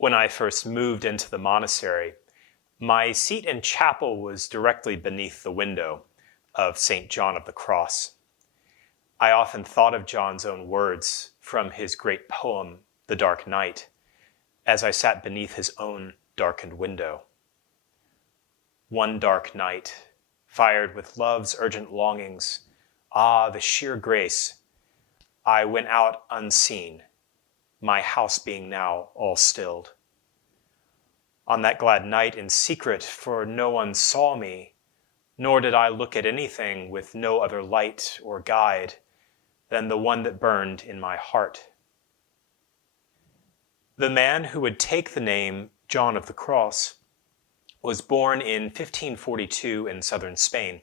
When I first moved into the monastery, my seat in chapel was directly beneath the window of St. John of the Cross. I often thought of John's own words from his great poem, The Dark Night, as I sat beneath his own darkened window. One dark night, fired with love's urgent longings, the sheer grace, I went out unseen, my house being now all stilled. On that glad night in secret, for no one saw me, nor did I look at anything with no other light or guide than the one that burned in my heart. The man who would take the name John of the Cross was born in 1542 in southern Spain.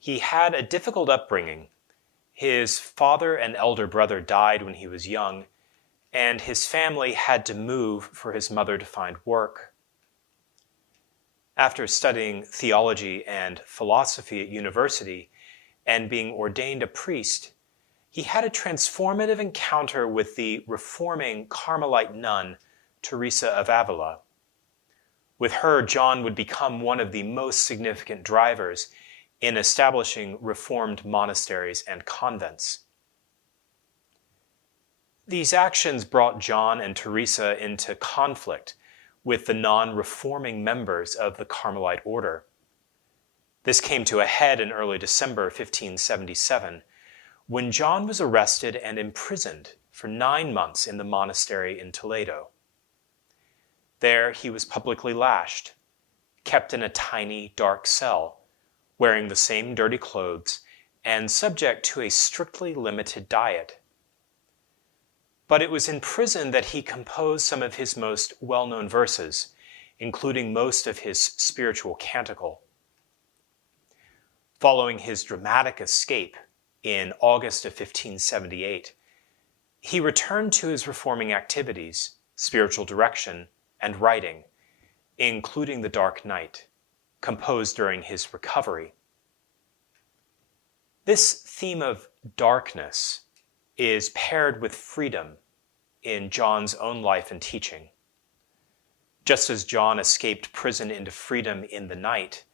He had a difficult upbringing. His father and elder brother died when he was young, and his family had to move for his mother to find work. After studying theology and philosophy at university and being ordained a priest, he had a transformative encounter with the reforming Carmelite nun, Teresa of Avila. With her, John would become one of the most significant drivers in establishing reformed monasteries and convents. These actions brought John and Teresa into conflict with the non-reforming members of the Carmelite order. This came to a head in early December 1577, when John was arrested and imprisoned for 9 months in the monastery in Toledo. There he was publicly lashed, kept in a tiny, dark cell, wearing the same dirty clothes, and subject to a strictly limited diet. But it was in prison that he composed some of his most well-known verses, including most of his spiritual canticle. Following his dramatic escape in August of 1578, he returned to his reforming activities, spiritual direction, and writing, including The Dark Night, composed during his recovery. This theme of darkness is paired with freedom in John's own life and teaching. Just as John escaped prison into freedom in the night,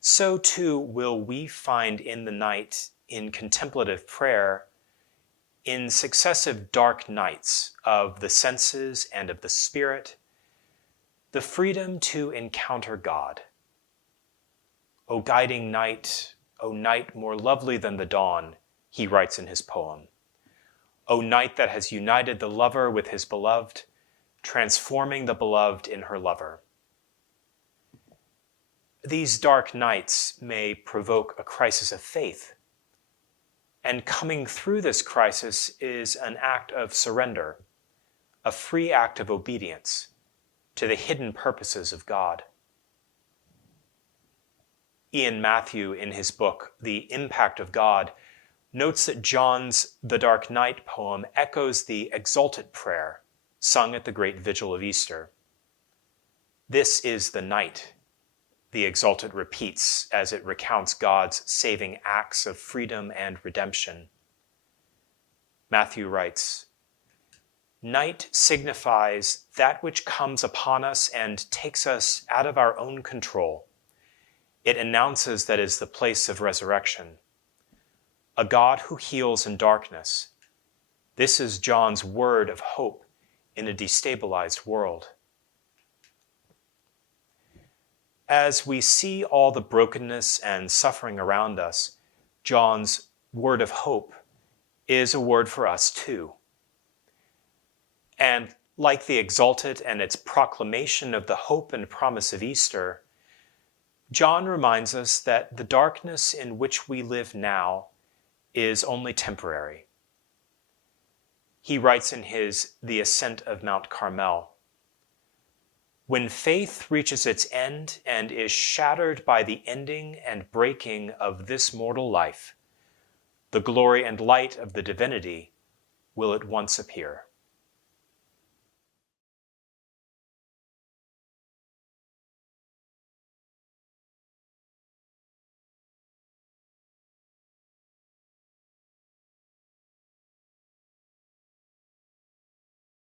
so too will we find in the night, in contemplative prayer, in successive dark nights of the senses and of the spirit, the freedom to encounter God. O guiding night, O night more lovely than the dawn, he writes in his poem. O night that has united the lover with his beloved, transforming the beloved in her lover. These dark nights may provoke a crisis of faith, and coming through this crisis is an act of surrender, a free act of obedience to the hidden purposes of God. Ian Matthew, in his book, The Impact of God, notes that John's The Dark Night poem echoes the exultant prayer sung at the great vigil of Easter. This is the night, the exultant repeats as it recounts God's saving acts of freedom and redemption. Matthew writes, "Night signifies that which comes upon us and takes us out of our own control. It announces that it is the place of resurrection. A God who heals in darkness. This is John's word of hope in a destabilized world." As we see all the brokenness and suffering around us, John's word of hope is a word for us too. And like the Exultet and its proclamation of the hope and promise of Easter, John reminds us that the darkness in which we live now is only temporary. He writes in his The Ascent of Mount Carmel, "When faith reaches its end and is shattered by the ending and breaking of this mortal life, the glory and light of the divinity will at once appear."